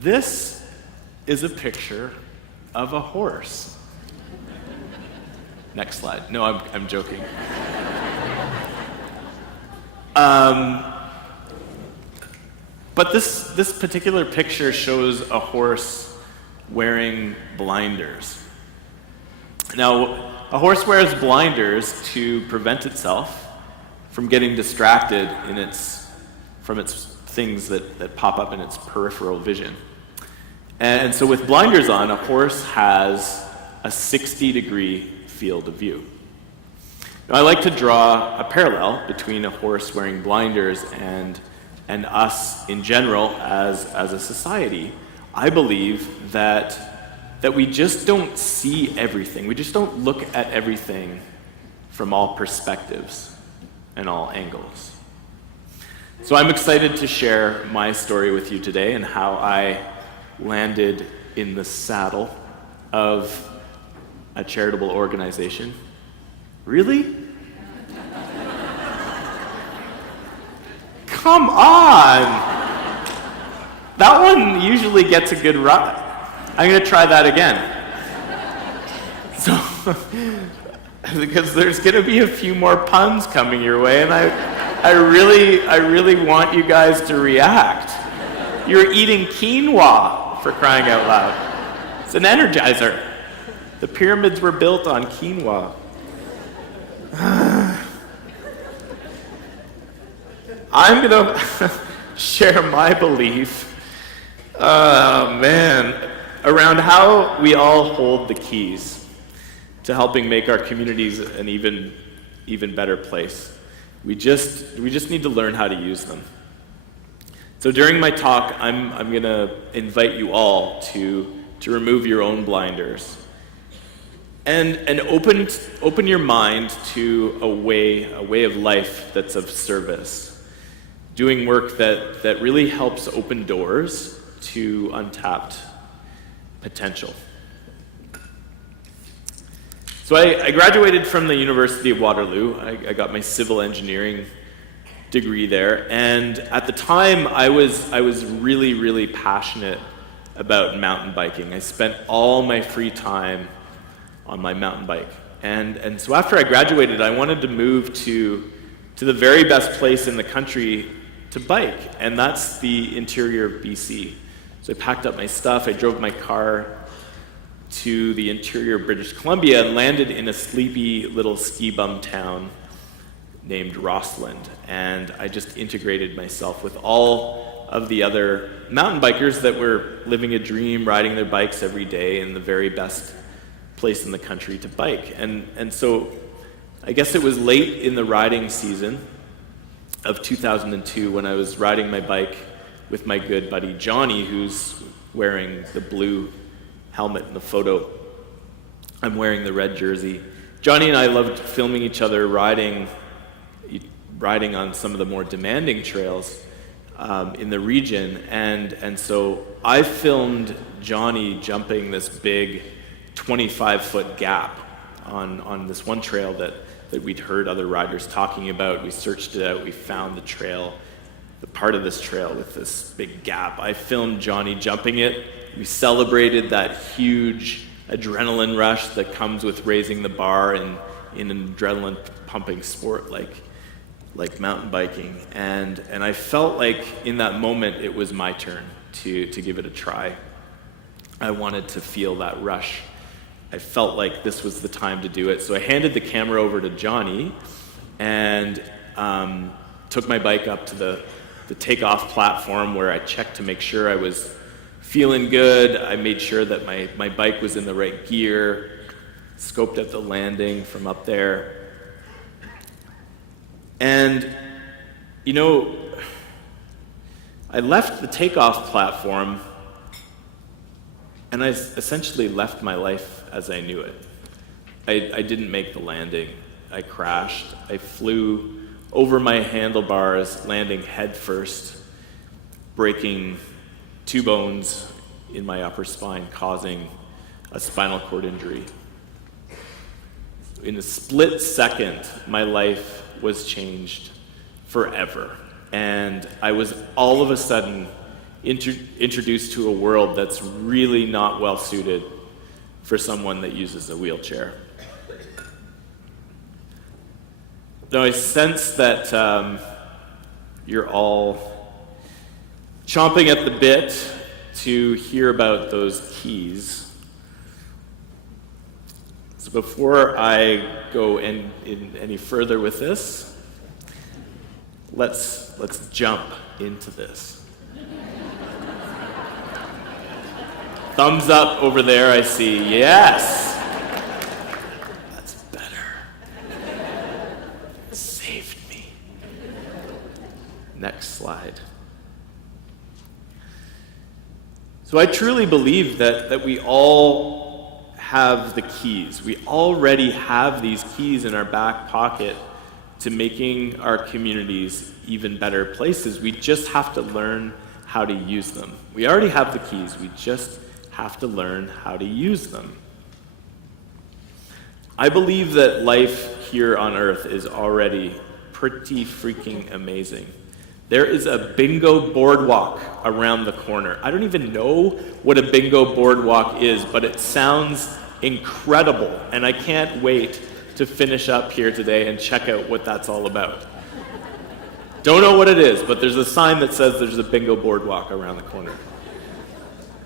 This is a picture of a horse. Next slide. No, I'm joking. But this particular picture shows a horse wearing blinders. Now, a horse wears blinders to prevent itself from getting distracted from its things that pop up in its peripheral vision. And so with blinders on, a horse has a 60-degree field of view. Now, I like to draw a parallel between a horse wearing blinders and us in general as a society. I believe that we just don't see everything. We just don't look at everything from all perspectives and all angles. So I'm excited to share my story with you today and how I landed in the saddle of a charitable organization. Really? Come on! That one usually gets a good run. I'm going to try that again. So, because there's going to be a few more puns coming your way, and I really want you guys to react. You're eating quinoa, for crying out loud. It's an energizer. The pyramids were built on quinoa. I'm going to share my belief, around how we all hold the keys to helping make our communities an even better place. We just need to learn how to use them. So during my talk, I'm going to invite you all to remove your own blinders and open your mind to a way of life that's of service, doing work that really helps open doors to untapped potential. So I graduated from the University of Waterloo. I got my civil engineering degree there, and at the time I was really passionate about mountain biking. I spent all my free time on my mountain bike, and so after I graduated, I wanted to move to the very best place in the country to bike, and that's the interior of BC. So I packed up my stuff, I drove my car to the interior of British Columbia and landed in a sleepy little ski bum town named Rossland, and I just integrated myself with all of the other mountain bikers that were living a dream, riding their bikes every day in the very best place in the country to bike. And so I guess it was late in the riding season of 2002 when I was riding my bike with my good buddy Johnny, who's wearing the blue helmet in the photo. I'm wearing the red jersey. Johnny and I loved filming each other riding on some of the more demanding trails in the region, and so I filmed Johnny jumping this big 25-foot gap on this one trail that we'd heard other riders talking about. We searched it out, we found the part of this trail with this big gap. I filmed Johnny jumping it. We celebrated that huge adrenaline rush that comes with raising the bar in an adrenaline pumping sport like mountain biking. And I felt like in that moment it was my turn to give it a try. I wanted to feel that rush. I felt like this was the time to do it. So I handed the camera over to Johnny and took my bike up to the takeoff platform where I checked to make sure I was feeling good. I made sure that my bike was in the right gear, scoped out the landing from up there. And, I left the takeoff platform and I essentially left my life as I knew it. I didn't make the landing. I crashed. I flew over my handlebars, landing head first, breaking 2 bones in my upper spine, causing a spinal cord injury. In a split second, my life was changed forever. And I was all of a sudden introduced to a world that's really not well suited for someone that uses a wheelchair. Now, I sense that you're all chomping at the bit to hear about those keys. So before I go in any further with this, let's jump into this. Thumbs up over there, I see. Yes. That's better. Saved me. Next slide. So I truly believe that we all have the keys. We already have these keys in our back pocket to making our communities even better places. We just have to learn how to use them. We already have the keys. We just have to learn how to use them. I believe that life here on Earth is already pretty freaking amazing. There is a bingo boardwalk around the corner. I don't even know what a bingo boardwalk is, but it sounds incredible, and I can't wait to finish up here today and check out what that's all about. Don't know what it is, but there's a sign that says there's a bingo boardwalk around the corner.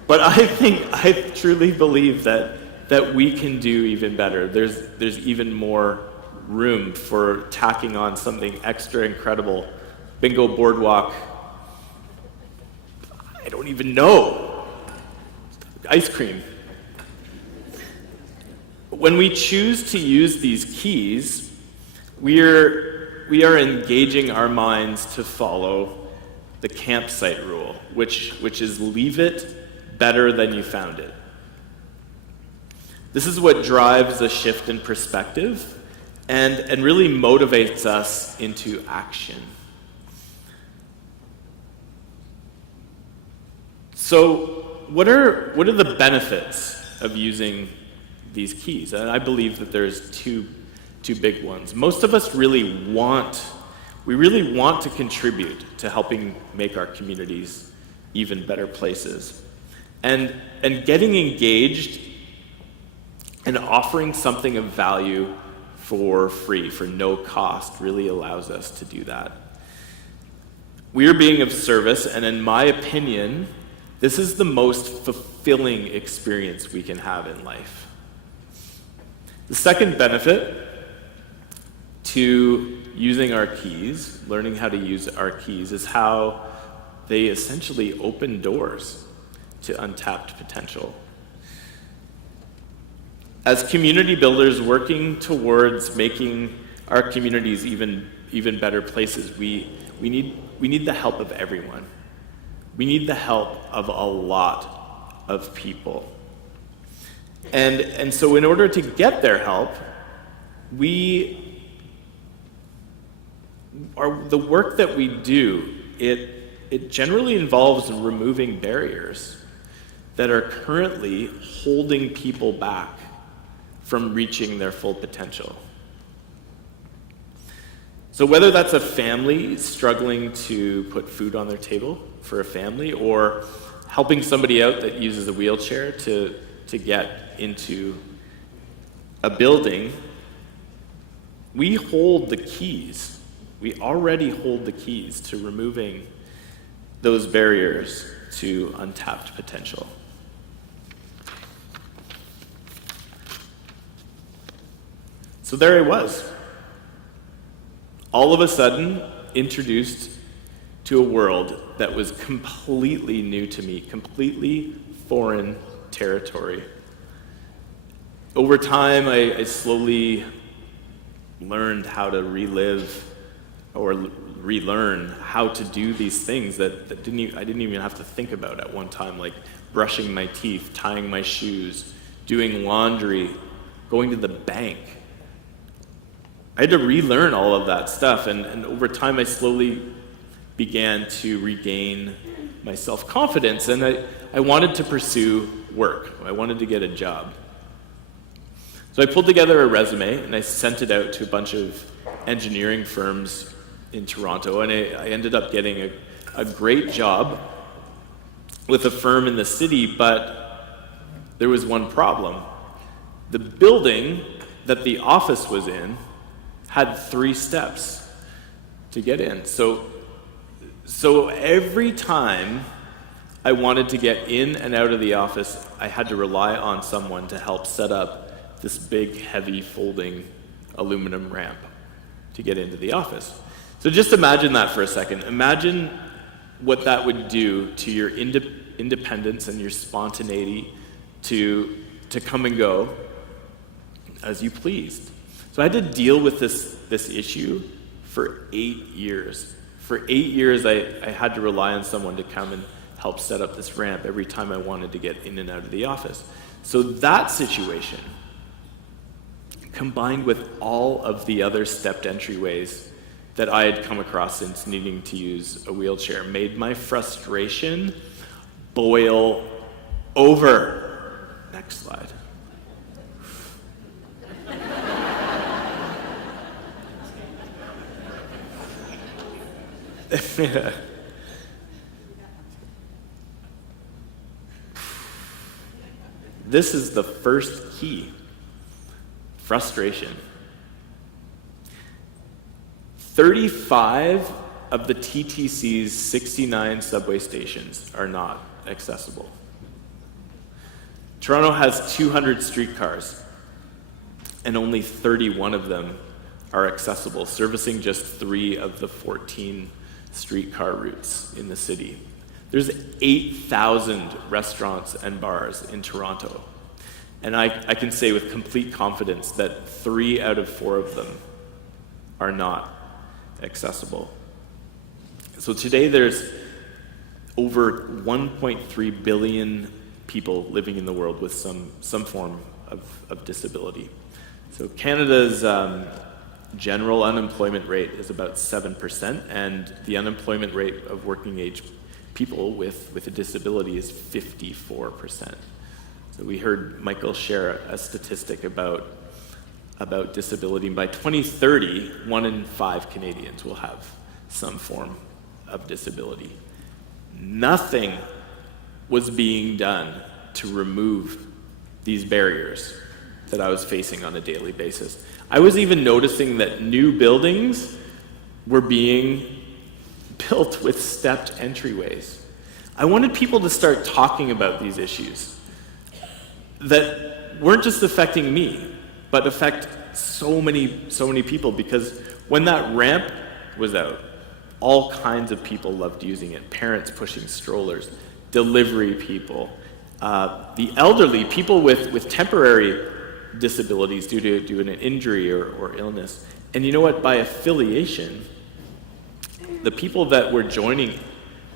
But I truly believe that we can do even better. There's even more room for tacking on something extra incredible. Bingo boardwalk, I don't even know. Ice cream. When we choose to use these keys, we are engaging our minds to follow the campsite rule, which is leave it better than you found it. This is what drives a shift in perspective and really motivates us into action. So what are the benefits of using these keys? And I believe that there's two big ones. Most of us really want to contribute to helping make our communities even better places. And getting engaged and offering something of value for free, for no cost, really allows us to do that. We are being of service, and in my opinion, this is the most fulfilling experience we can have in life. The second benefit to using our keys, learning how to use our keys, is how they essentially open doors to untapped potential. As community builders working towards making our communities even better places, we need the help of everyone. We need the help of a lot of people. And so in order to get their help, the work that we do, it generally involves removing barriers that are currently holding people back from reaching their full potential. So whether that's a family struggling to put food on their table for a family, or helping somebody out that uses a wheelchair to get into a building, we hold the keys. We already hold the keys to removing those barriers to untapped potential. So there I was, all of a sudden introduced to a world that was completely new to me, completely foreign territory. Over time, I slowly learned how to relive or relearn how to do these things that I didn't even have to think about at one time, like brushing my teeth, tying my shoes, doing laundry, going to the bank. I had to relearn all of that stuff, and over time I slowly began to regain my self-confidence, and I wanted to pursue work. I wanted to get a job. So I pulled together a resume and I sent it out to a bunch of engineering firms in Toronto, and I ended up getting a great job with a firm in the city, but there was one problem. The building that the office was in had 3 steps to get in. So every time I wanted to get in and out of the office, I had to rely on someone to help set up this big, heavy, folding aluminum ramp to get into the office. So just imagine that for a second. Imagine what that would do to your independence and your spontaneity to come and go as you pleased. So I had to deal with this issue for 8 years. For 8 years, I had to rely on someone to come and help set up this ramp every time I wanted to get in and out of the office. So that situation, combined with all of the other stepped entryways that I had come across since needing to use a wheelchair, made my frustration boil over. Next slide. This is the first key. Frustration. 35 of the TTC's 69 subway stations are not accessible. Toronto has 200 streetcars, and only 31 of them are accessible, servicing just 3 of the 14 streetcar routes in the city. There's 8,000 restaurants and bars in Toronto, and I can say with complete confidence that 3 out of 4 of them are not accessible. So today there's over 1.3 billion people living in the world with some form of disability. So Canada's general unemployment rate is about 7%, and the unemployment rate of working age people with a disability is 54%. So we heard Michael share a statistic about disability. By 2030, 1 in 5 Canadians will have some form of disability. Nothing was being done to remove these barriers that I was facing on a daily basis. I was even noticing that new buildings were being built with stepped entryways. I wanted people to start talking about these issues that weren't just affecting me, but affect so many people, because when that ramp was out, all kinds of people loved using it. Parents pushing strollers, delivery people, the elderly, people with temporary disabilities due to an injury or illness. And you know what? By affiliation, the people that were joining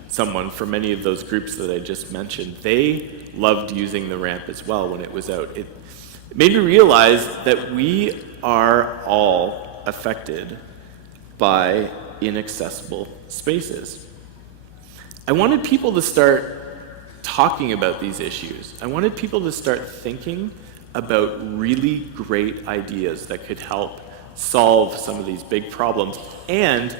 someone from many of those groups that I just mentioned, they loved using the ramp as well when it was out. It made me realize that we are all affected by inaccessible spaces. I wanted people to start talking about these issues. I wanted people to start thinking about really great ideas that could help solve some of these big problems. And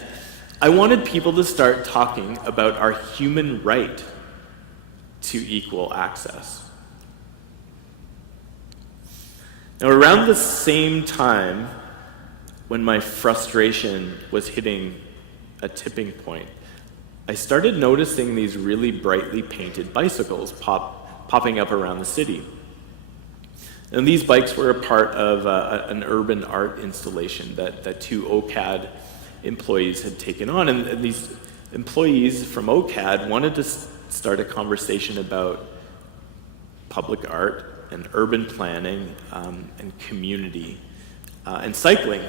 I wanted people to start talking about our human right to equal access. Now, around the same time when my frustration was hitting a tipping point, I started noticing these really brightly painted bicycles popping up around the city. And these bikes were a part of an urban art installation that 2 OCAD employees had taken on. And these employees from OCAD wanted to start a conversation about public art and urban planning and community and cycling.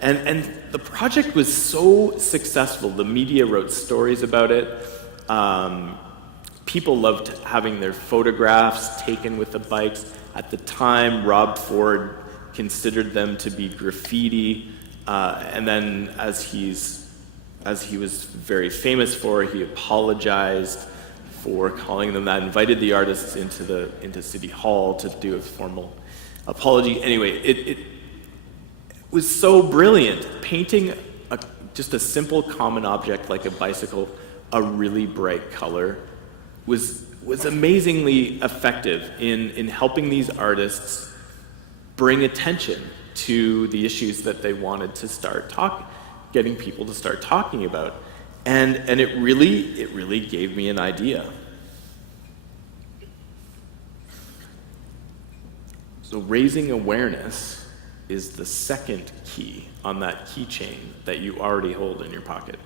And the project was so successful. The media wrote stories about it. People loved having their photographs taken with the bikes. At the time, Rob Ford considered them to be graffiti. And then as he was very famous for, he apologized for calling them that, invited the artists into City Hall to do a formal apology. Anyway, it was so brilliant, painting just a simple common object like a bicycle a really bright color was amazingly effective in helping these artists bring attention to the issues that they wanted to getting people to start talking about. And it really gave me an idea. So raising awareness is the second key on that keychain that you already hold in your pocket.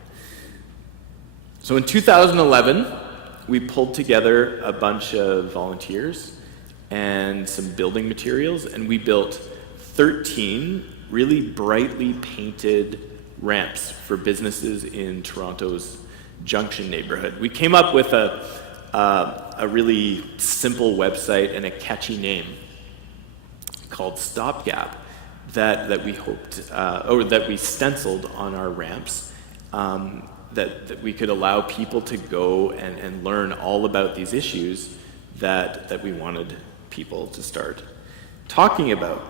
So in 2011, we pulled together a bunch of volunteers and some building materials, and we built 13 really brightly painted ramps for businesses in Toronto's Junction neighborhood. We came up with a really simple website and a catchy name called Stopgap that we hoped, or that we stenciled on our ramps, that we could allow people to go and learn all about these issues that we wanted people to start talking about.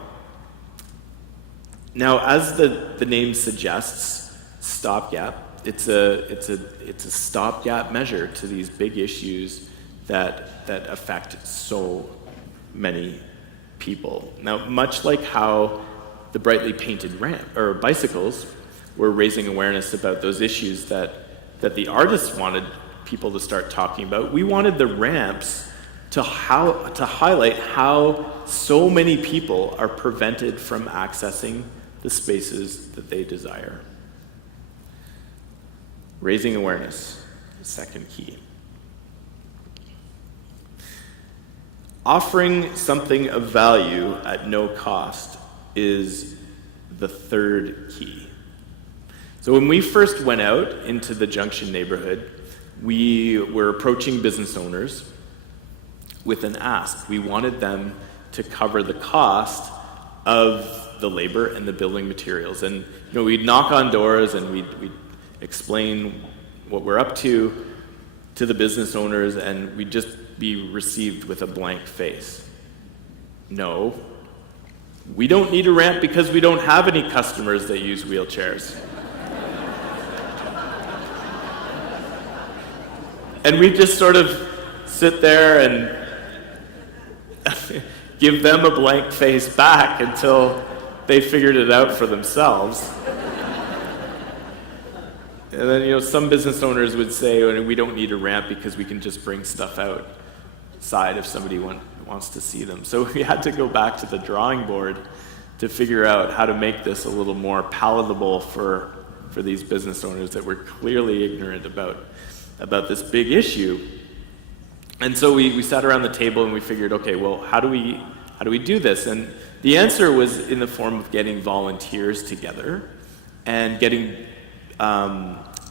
Now, as the name suggests, Stopgap, it's a stopgap measure to these big issues that affect so many people. Now, much like how the brightly painted bicycles were raising awareness about those issues that the artists wanted people to start talking about, we wanted the ramps to highlight how so many people are prevented from accessing the spaces that they desire. Raising awareness, the second key. Offering something of value at no cost is the third key. So when we first went out into the Junction neighborhood, we were approaching business owners with an ask. We wanted them to cover the cost of the labor and the building materials. And we'd knock on doors and we'd explain what we're up to the business owners, and we'd just be received with a blank face. No, we don't need a ramp because we don't have any customers that use wheelchairs. And we just sort of sit there and give them a blank face back until they figured it out for themselves. And then, some business owners would say, we don't need a ramp because we can just bring stuff outside if somebody wants to see them. So we had to go back to the drawing board to figure out how to make this a little more palatable for these business owners that were clearly ignorant about this big issue. And so we sat around the table and we figured, okay, well, how do we do this? And the answer was in the form of getting volunteers together and getting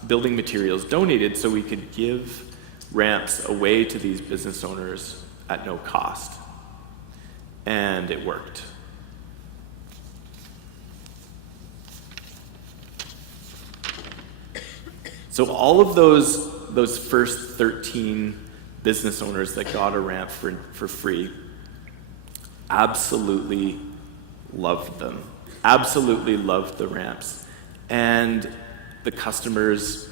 building materials donated so we could give ramps away to these business owners at no cost. And it worked. So all of those first 13 business owners that got a ramp for free absolutely loved them, absolutely loved the ramps. And their customers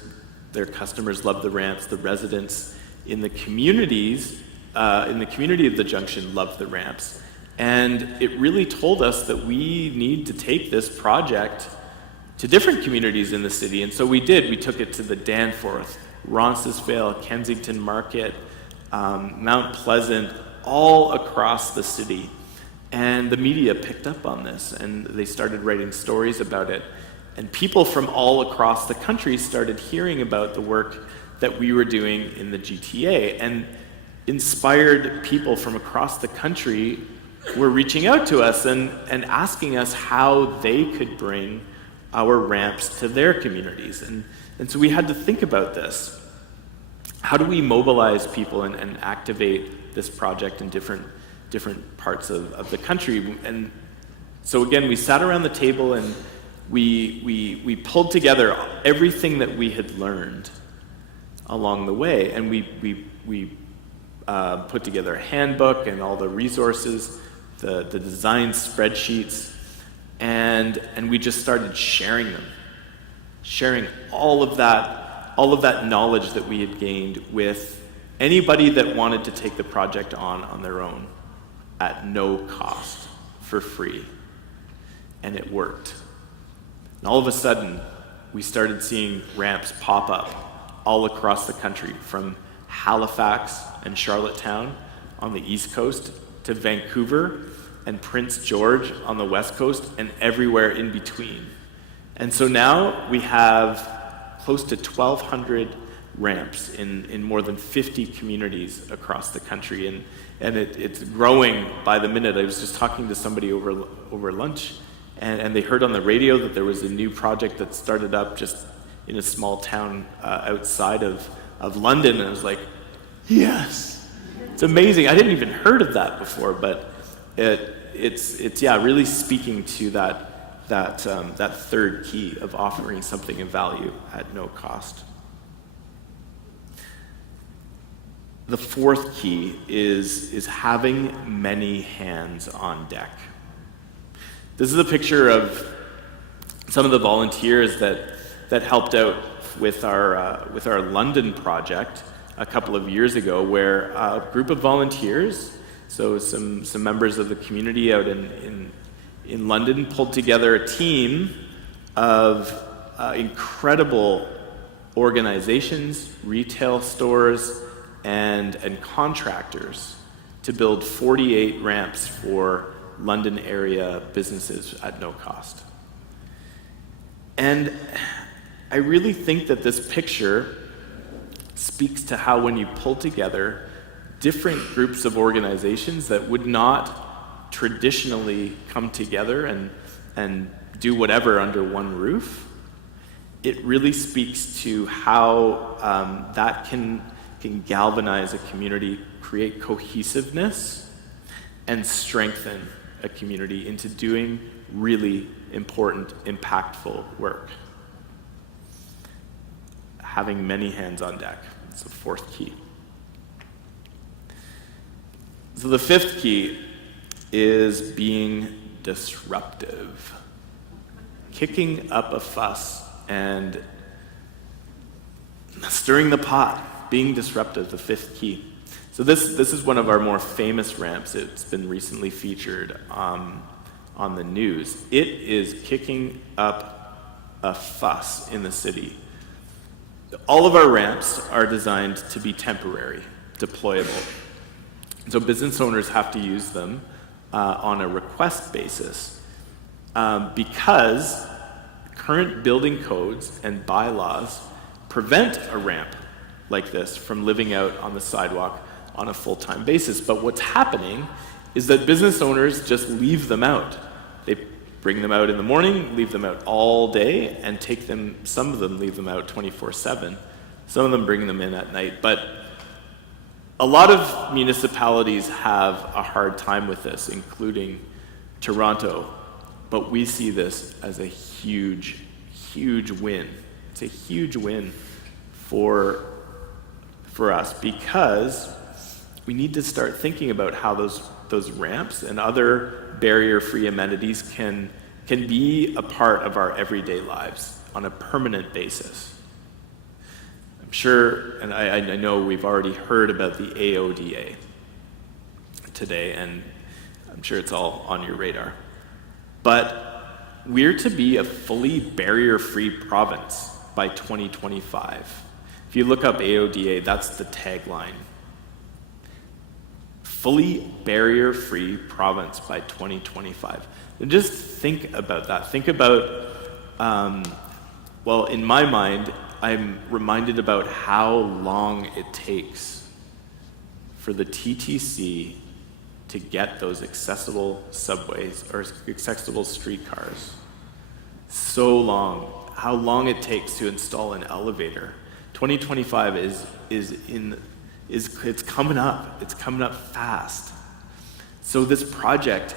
loved the ramps. The residents in the communities, in the community of the Junction loved the ramps. And it really told us that we need to take this project to different communities in the city. And so we did. We took it to the Danforth, Roncesvalles, Kensington Market, Mount Pleasant, all across the city. And the media picked up on this, and they started writing stories about it. And people from all across the country started hearing about the work that we were doing in the GTA. And inspired people from across the country were reaching out to us and asking us how they could bring our ramps to their communities. And so we had to think about this. How do we mobilize people and activate this project in different parts of the country? And so again, we sat around the table and we pulled together everything that we had learned along the way, and we put together a handbook and all the resources, the design spreadsheets, and we just started sharing them, sharing all of that knowledge that we had gained with Anybody that wanted to take the project on their own at no cost, for free. And it worked. And all of a sudden, we started seeing ramps pop up all across the country, from Halifax and Charlottetown on the East Coast to Vancouver and Prince George on the West Coast, and everywhere in between. And so now we have close to 1,200 ramps in more than 50 communities across the country, and it's growing by the minute. I was just talking to somebody over lunch, and they heard on the radio that there was a new project that started up just in a small town outside of London, and I was like, yes, it's amazing. I didn't even heard of that before, but it's really speaking to that third key of offering something of value at no cost. The fourth key is having many hands on deck. This is a picture of some of the volunteers that helped out with our London project a couple of years ago, where a group of volunteers, so some members of the community out in London, pulled together a team of incredible organizations, retail stores, and contractors to build 48 ramps for London area businesses at no cost. And I really think that this picture speaks to how, when you pull together different groups of organizations that would not traditionally come together and do whatever under one roof, it really speaks to how that can galvanize a community, create cohesiveness, and strengthen a community into doing really important, impactful work. Having many hands on deck. It's the fourth key. So the fifth key is being disruptive. Kicking up a fuss and stirring the pot. Being disruptive, the fifth key. So this is one of our more famous ramps. It's been recently featured on the news. It is kicking up a fuss in the city. All of our ramps are designed to be temporary, deployable. So business owners have to use them on a request basis because current building codes and bylaws prevent a ramp like this from living out on the sidewalk on a full-time basis. But what's happening is that business owners just leave them out. They bring them out in the morning, leave them out all day, and some of them leave them out 24/7. Some of them bring them in at night. But a lot of municipalities have a hard time with this, including Toronto. But we see this as a huge, huge win. It's a huge win for us, because we need to start thinking about how those ramps and other barrier-free amenities can be a part of our everyday lives on a permanent basis. I'm sure, and I know we've already heard about the AODA today, and I'm sure it's all on your radar. But we're to be a fully barrier-free province by 2025. If you look up AODA, that's the tagline. Fully barrier-free province by 2025. And just think about that. Think about, in my mind, I'm reminded about how long it takes for the TTC to get those accessible subways or accessible streetcars. So long. How long it takes to install an elevator. 2025 it's coming up. It's coming up fast. So this project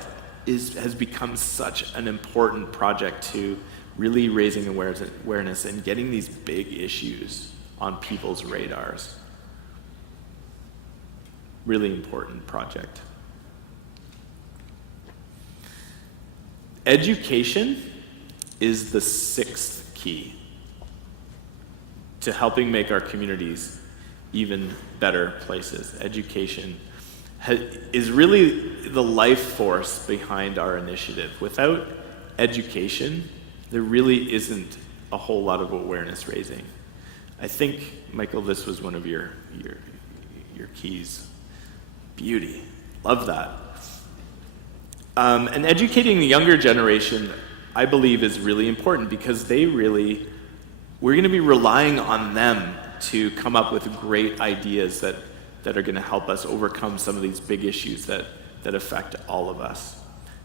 has become such an important project to really raising awareness and getting these big issues on people's radars. Really important project. Education is the sixth key to helping make our communities even better places. Education is really the life force behind our initiative. Without education, there really isn't a whole lot of awareness raising. I think, Michael, this was one of your keys. Beauty. Love that. And educating the younger generation, I believe, is really important because we're going to be relying on them to come up with great ideas that are going to help us overcome some of these big issues that affect all of us.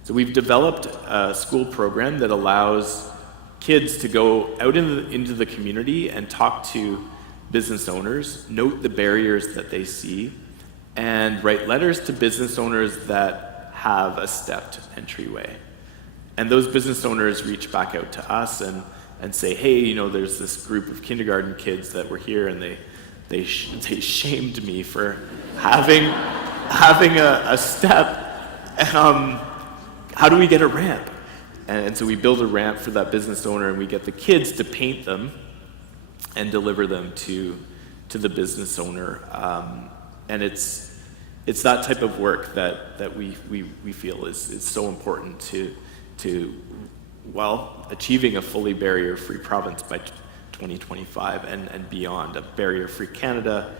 So we've developed a school program that allows kids to go out into the community and talk to business owners, note the barriers that they see, and write letters to business owners that have a stepped entryway. And those business owners reach back out to us and say, hey, there's this group of kindergarten kids that were here, and they shamed me for having a step. How do we get a ramp? And so we build a ramp for that business owner, and we get the kids to paint them and deliver them to the business owner. And it's that type of work that we feel is so important to achieving a fully barrier-free province by 2025 and beyond, a barrier-free Canada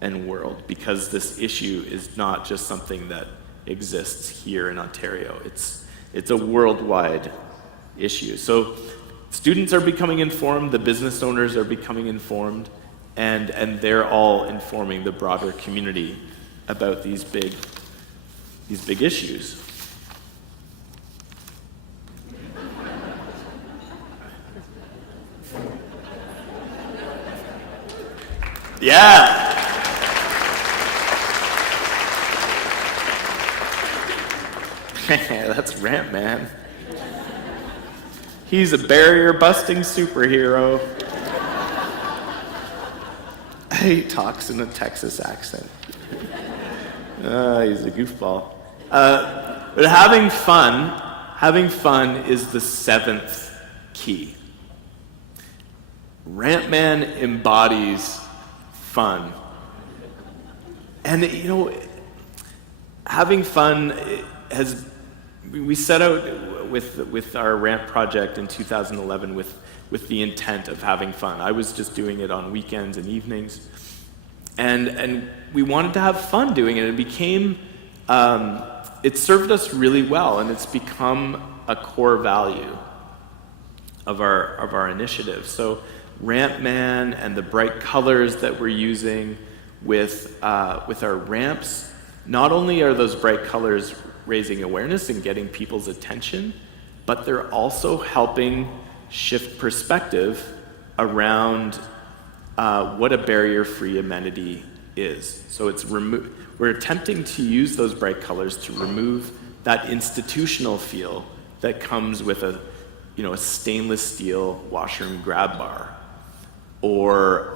and world, because this issue is not just something that exists here in Ontario. It's a worldwide issue. So students are becoming informed, the business owners are becoming informed, and they're all informing the broader community about these big issues. Yeah. That's Rant Man. He's a barrier-busting superhero. He talks in a Texas accent. He's a goofball. But having fun is the seventh key. Rant Man embodies fun. And having fun we set out with our ramp project in 2011 with the intent of having fun. I was just doing it on weekends and evenings, and we wanted to have fun doing it. It became it served us really well, and it's become a core value of our initiative. So Rant Man and the bright colors that we're using with our ramps, not only are those bright colors raising awareness and getting people's attention, but they're also helping shift perspective around what a barrier-free amenity is. So we're attempting to use those bright colors to remove that institutional feel that comes with a stainless steel washroom grab bar. Or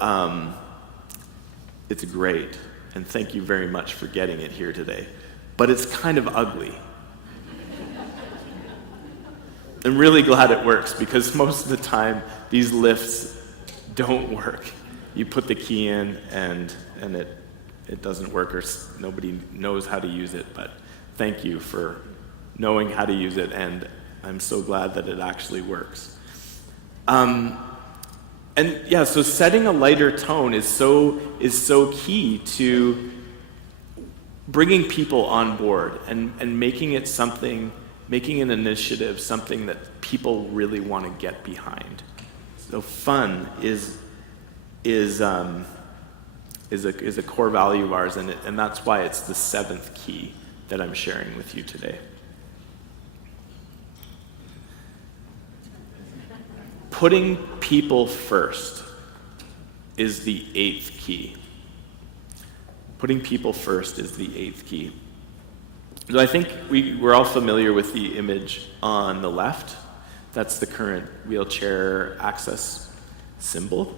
it's great, and thank you very much for getting it here today. But it's kind of ugly. I'm really glad it works, because most of the time these lifts don't work. You put the key in and it doesn't work, or nobody knows how to use it. But thank you for knowing how to use it, and I'm so glad that it actually works. So setting a lighter tone is so key to bringing people on board and making an initiative something that people really want to get behind. So fun is a core value of ours, and that's why it's the seventh key that I'm sharing with you today. Putting people first is the eighth key. Putting people first is the eighth key. So I think we're all familiar with the image on the left. That's the current wheelchair access symbol.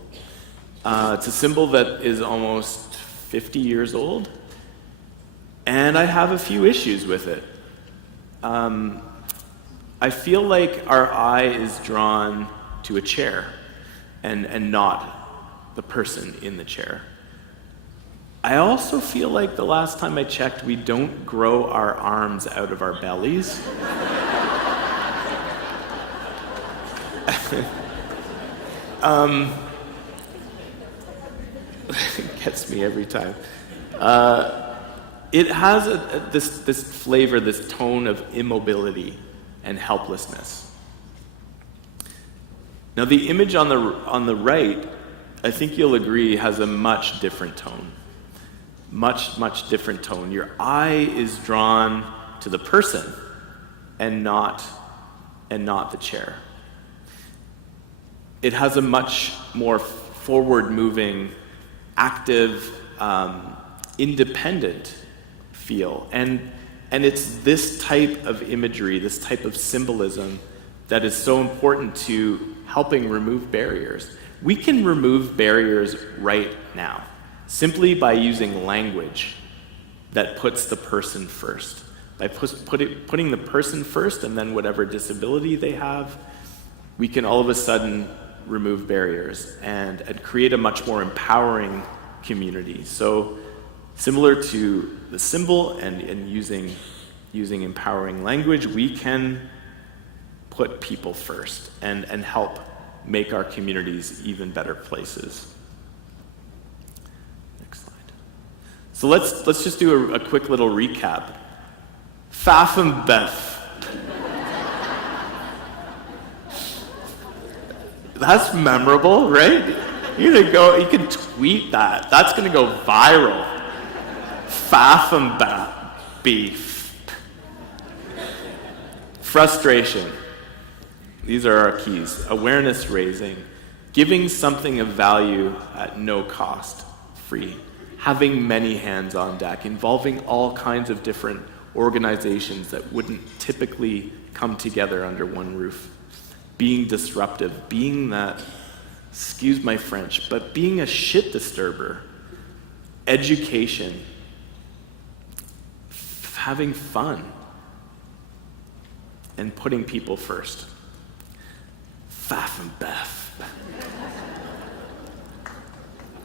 It's a symbol that is almost 50 years old, and I have a few issues with it. I feel like our eye is drawn to a chair and not the person in the chair. I also feel like the last time I checked, we don't grow our arms out of our bellies. It gets me every time. It has this flavor, this tone of immobility and helplessness. Now, the image on the right, I think you'll agree, has a much different tone. Much different tone. Your eye is drawn to the person and not the chair. It has a much more forward-moving, active, independent feel. And it's this type of imagery, this type of symbolism that is so important to helping remove barriers. We can remove barriers right now, simply by using language that puts the person first. By putting the person first and then whatever disability they have, we can all of a sudden remove barriers and create a much more empowering community. So similar to the symbol and using empowering language, we can put people first and help make our communities even better places. Next slide. So let's just do a quick little recap. Faf and Beth. That's memorable, right? You can tweet that. That's gonna go viral. Faf and Beth. Beef. Frustration. These are our keys. Awareness raising, giving something of value at no cost, free, having many hands on deck, involving all kinds of different organizations that wouldn't typically come together under one roof, being disruptive, being that, excuse my French, but being a shit disturber, education, having fun, and putting people first. Faf and Beth.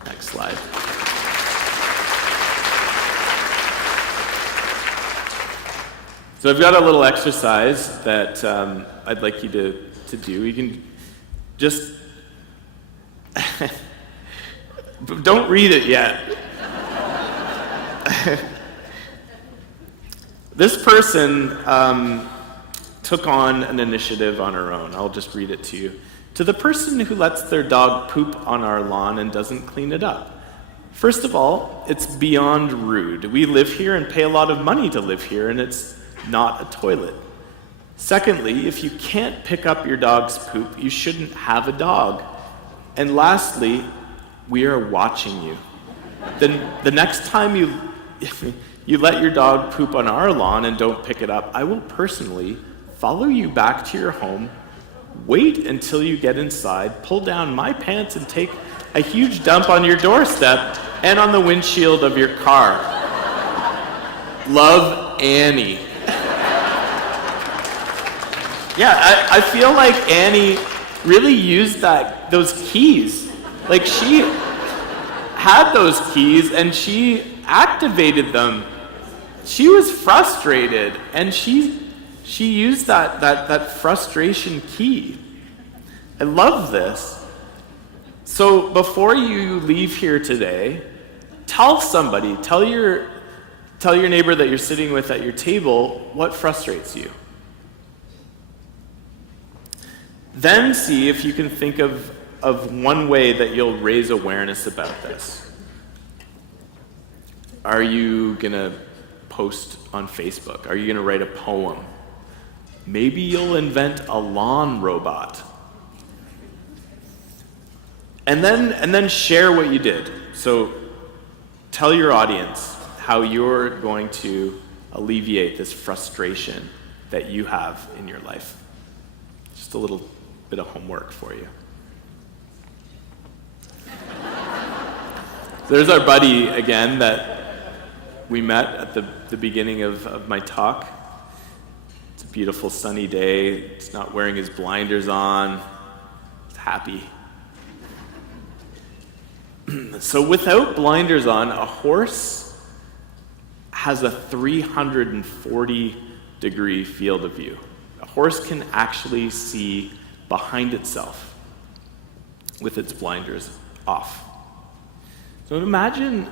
Next slide. So I've got a little exercise that I'd like you to do. You can just don't read it yet. This person took on an initiative on her own. I'll just read it to you. To the person who lets their dog poop on our lawn and doesn't clean it up. First of all, it's beyond rude. We live here and pay a lot of money to live here, and it's not a toilet. Secondly, if you can't pick up your dog's poop, you shouldn't have a dog. And lastly, we are watching you. Then the next time you let your dog poop on our lawn and don't pick it up, I will personally follow you back to your home, wait until you get inside, pull down my pants and take a huge dump on your doorstep and on the windshield of your car. Love, Annie. Yeah, I feel like Annie really used those keys. Like, she had those keys and she activated them. She was frustrated and she used that frustration key. I love this. So before you leave here today, tell somebody, tell your neighbor that you're sitting with at your table what frustrates you. Then see if you can think of one way that you'll raise awareness about this. Are you gonna post on Facebook? Are you gonna write a poem? Maybe you'll invent a lawn robot. And then share what you did. So tell your audience how you're going to alleviate this frustration that you have in your life. Just a little bit of homework for you. There's our buddy again that we met at the beginning of my talk. It's a beautiful sunny day. He's not wearing his blinders on. He's happy. So without blinders on, a horse has a 340-degree field of view. A horse can actually see behind itself with its blinders off. So imagine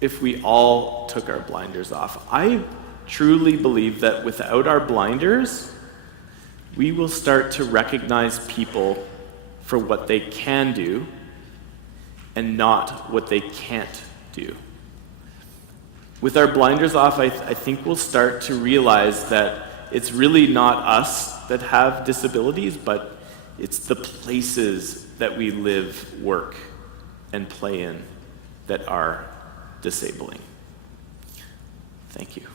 if we all took our blinders off. I truly believe that without our blinders, we will start to recognize people for what they can do and not what they can't do. With our blinders off, I think we'll start to realize that it's really not us that have disabilities, but it's the places that we live, work, and play in that are disabling. Thank you.